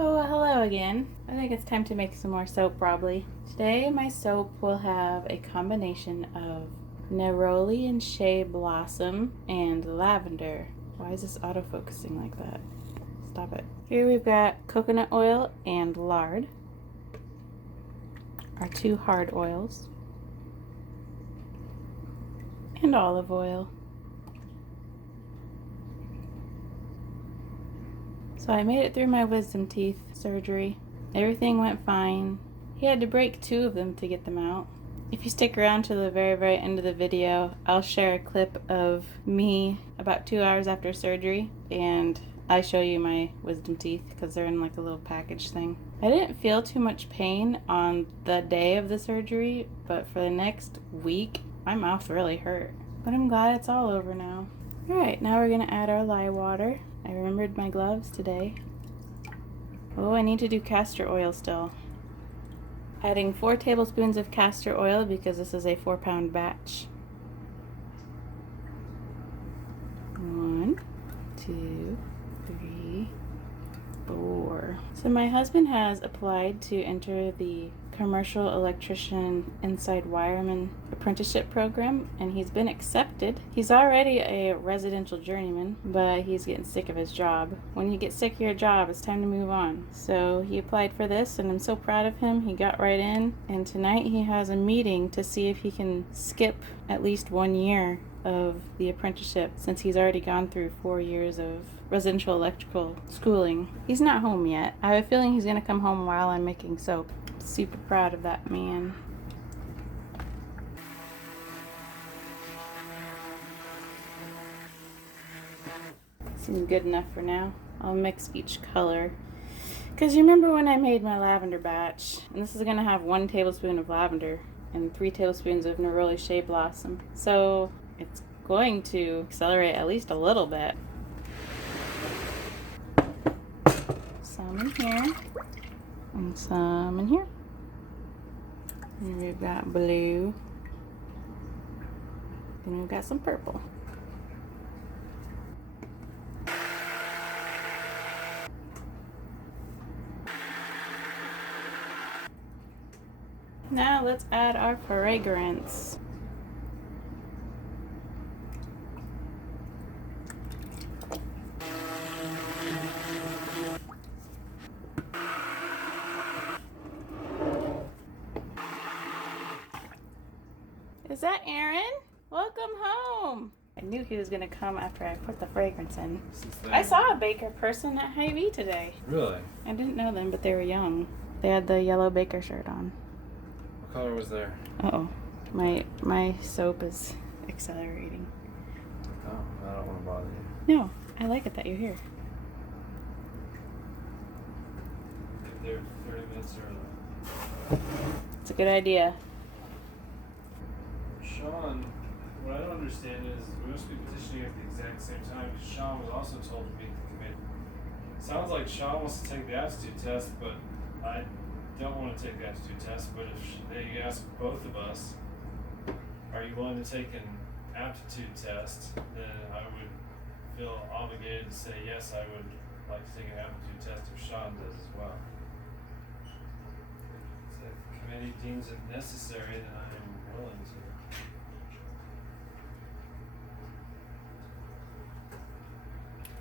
Oh, well, hello again. I think it's time to make some more soap probably. Today my soap will have a combination of Neroli and Shea Blossom and Lavender. Why is this autofocusing like that? Stop it. Here we've got coconut oil and lard, our two hard oils, and olive oil. So I made it through my wisdom teeth surgery. Everything went fine. He had to break 2 of them to get them out. If you stick around to the very end of the video, I'll share a clip of me about 2 hours after surgery, and I show you my wisdom teeth because they're in like a little package thing. I didn't feel too much pain on the day of the surgery, but for the next week, my mouth really hurt. But I'm glad it's all over now. Alright, now we're gonna add our lye water. I remembered my gloves today. Oh, I need to do castor oil still. Adding 4 tablespoons of castor oil because this is a 4-pound batch. 1, 2, 3, 4. So my husband has applied to enter the commercial electrician inside wireman apprenticeship program, and he's been accepted. He's already a residential journeyman, but he's getting sick of his job. When you get sick of your job, it's time to move on. So he applied for this, and I'm so proud of him. He got right in, and tonight he has a meeting to see if he can skip at least 1 year of the apprenticeship since he's already gone through 4 years of residential electrical schooling. He's not home yet. I have a feeling he's going to come home while I'm making soap. Super proud of that man. Seems good enough for now. I'll mix each color. Because you remember when I made my lavender batch, and this is going to have 1 tablespoon of lavender and 3 tablespoons of Neroli Shea Blossom. So it's going to accelerate at least a little bit. Some in here and some in here. And we've got blue. Then we've got some purple. Now let's add our fragrance. Is that Aaron? Welcome home. I knew he was going to come after I put the fragrance in. I saw a baker person at Hy-Vee today. Really? I didn't know them, but they were young. They had the yellow baker shirt on. What color was there? Uh-oh. My soap is accelerating. Oh, I don't want to bother you. No, I like it that you're here. If they're 30 minutes early. It's a good idea. Sean, what I don't understand is we must be petitioning at the exact same time because Sean was also told to meet the committee. Sounds like Sean wants to take the aptitude test, but I don't want to take the aptitude test. But if they ask both of us, are you willing to take an aptitude test, then I would feel obligated to say yes, I would like to take an aptitude test if Sean does as well. So if the committee deems it necessary, then I am willing to.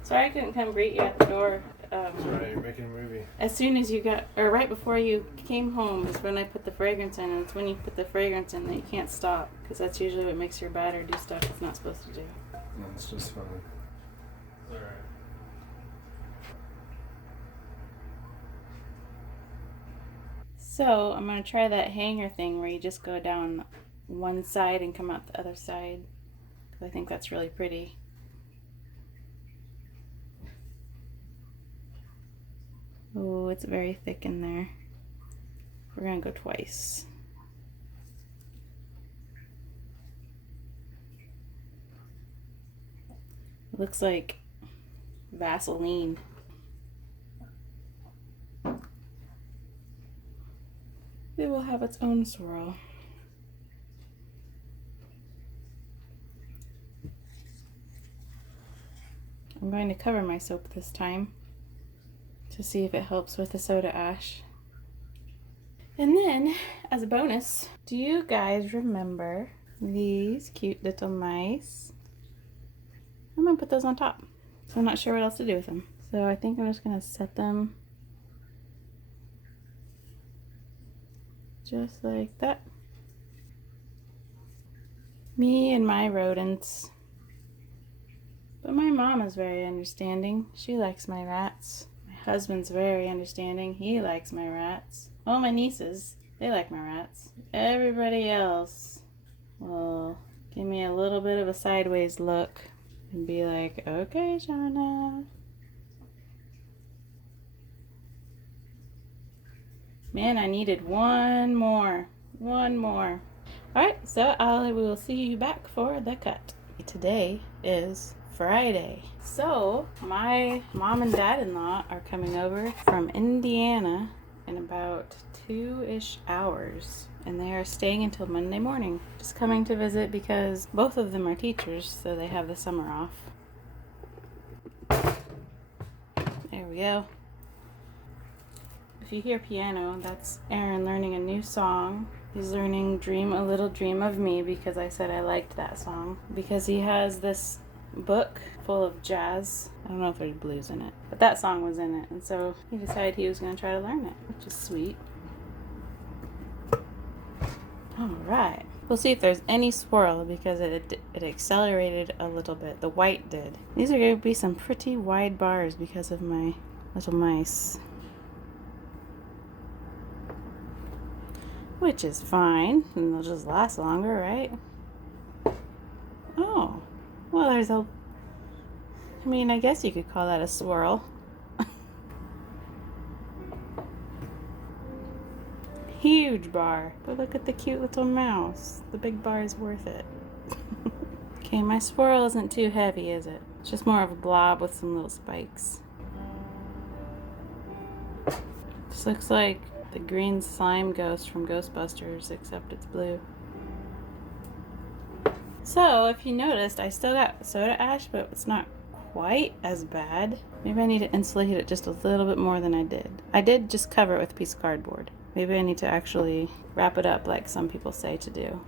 Sorry I couldn't come greet you at the door. That's right, you're making a movie. As soon as you got, or right before you came home is when I put the fragrance in, and it's when you put the fragrance in that you can't stop, because that's usually what makes your batter do stuff it's not supposed to do. No, it's just funny. Alright. So I'm going to try that hanger thing where you just go down one side and come out the other side, because I think that's really pretty. Oh, it's very thick in there. We're going to go twice. It looks like Vaseline. It will have its own swirl. I'm going to cover my soap this time to see if it helps with the soda ash. And then, as a bonus, do you guys remember these cute little mice? I'm gonna put those on top. So I'm not sure what else to do with them. So I think I'm just gonna set them just like that. Me and my rodents. But my mom is very understanding. She likes my rats. My husband's very understanding. He likes my rats. All my nieces, they like my rats. Everybody else will give me a little bit of a sideways look and be like, okay, Shauna. Man, I needed one more. Alright, so we will see you back for the cut. Today is Friday. So, my mom and dad-in-law are coming over from Indiana in about 2-ish hours. And they are staying until Monday morning. Just coming to visit because both of them are teachers, so they have the summer off. There we go. If you hear piano, that's Aaron learning a new song. He's learning Dream a Little Dream of Me because I said I liked that song. Because he has this book full of jazz. I don't know if there's blues in it, but that song was in it. And so he decided he was going to try to learn it, which is sweet. Alright. We'll see if there's any swirl because it accelerated a little bit. The white did. These are going to be some pretty wide bars because of my little mice. Which is fine, and they'll just last longer, right? Oh, well, I guess you could call that a swirl. Huge bar, but look at the cute little mouse. The big bar is worth it. Okay, my swirl isn't too heavy, is it? It's just more of a blob with some little spikes. This looks like the green slime ghost from Ghostbusters, except it's blue. So, if you noticed, I still got soda ash, but it's not quite as bad. Maybe I need to insulate it just a little bit more than I did. I did just cover it with a piece of cardboard. Maybe I need to actually wrap it up like some people say to do.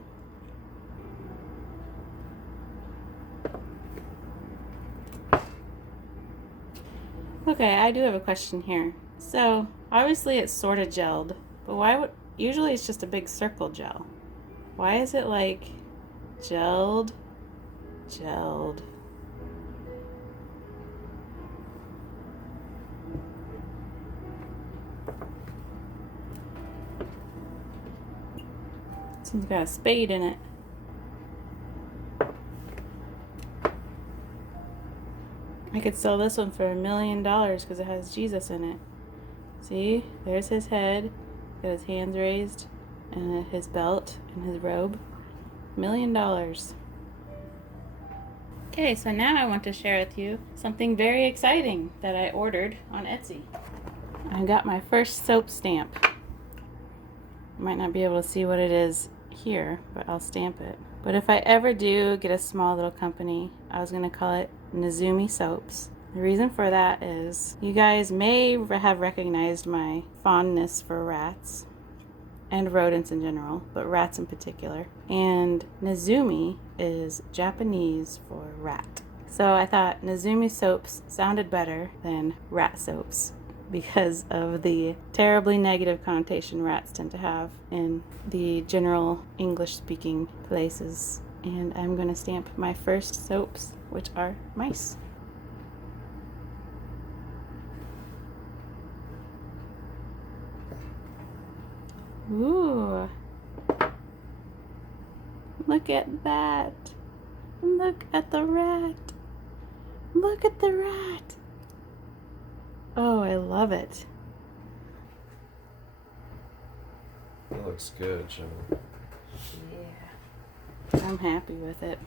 Okay, I do have a question here. So, obviously it's sort of gelled, but usually it's just a big circle gel. Why is it like gelled? It's got a spade in it. I could sell this one for $1 million because it has Jesus in it. See, there's his head, got his hands raised, and his belt and his robe. $1 million. Okay, so now I want to share with you something very exciting that I ordered on Etsy. I got my first soap stamp. You might not be able to see what it is here, but I'll stamp it. But if I ever do get a small little company, I was going to call it Nezumi Soaps. The reason for that is you guys may have recognized my fondness for rats and rodents in general, but rats in particular. And Nezumi is Japanese for rat. So I thought Nezumi Soaps sounded better than rat soaps because of the terribly negative connotation rats tend to have in the general English-speaking places. And I'm going to stamp my first soaps, which are mice. Ooh. Look at that. Look at the rat. Look at the rat. Oh, I love it. That looks good, Joe. Yeah. I'm happy with it.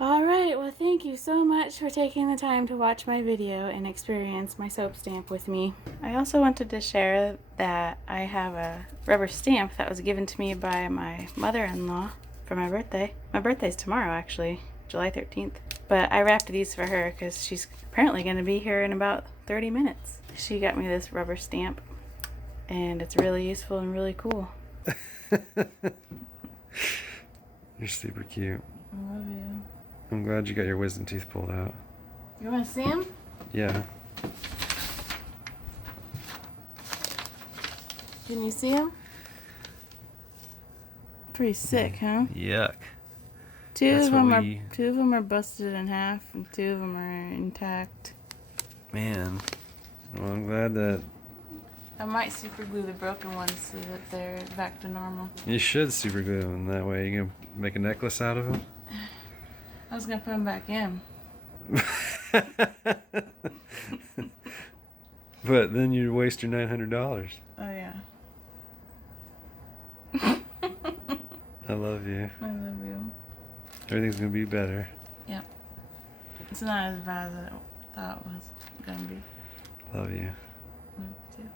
Alright, well thank you so much for taking the time to watch my video and experience my soap stamp with me. I also wanted to share that I have a rubber stamp that was given to me by my mother-in-law for my birthday. My birthday's tomorrow actually. July 13th. But I wrapped these for her because she's apparently going to be here in about 30 minutes. She got me this rubber stamp, and it's really useful and really cool. You're super cute. I love you. I'm glad you got your wisdom teeth pulled out. You want to see him? Yeah. Can you see him? Pretty sick, huh? Yuck. Two That's of what them are busted in half, and 2 of them are intact. Man. Well, I'm glad that I might super glue the broken ones so that they're back to normal. you should super glue them. That way you can make a necklace out of them. I was gonna put them back in. But then you'd waste your $900. Oh yeah. I love you. I love you. Everything's gonna be better. Yep. It's not as bad as I thought it was gonna be. Love you. Me too.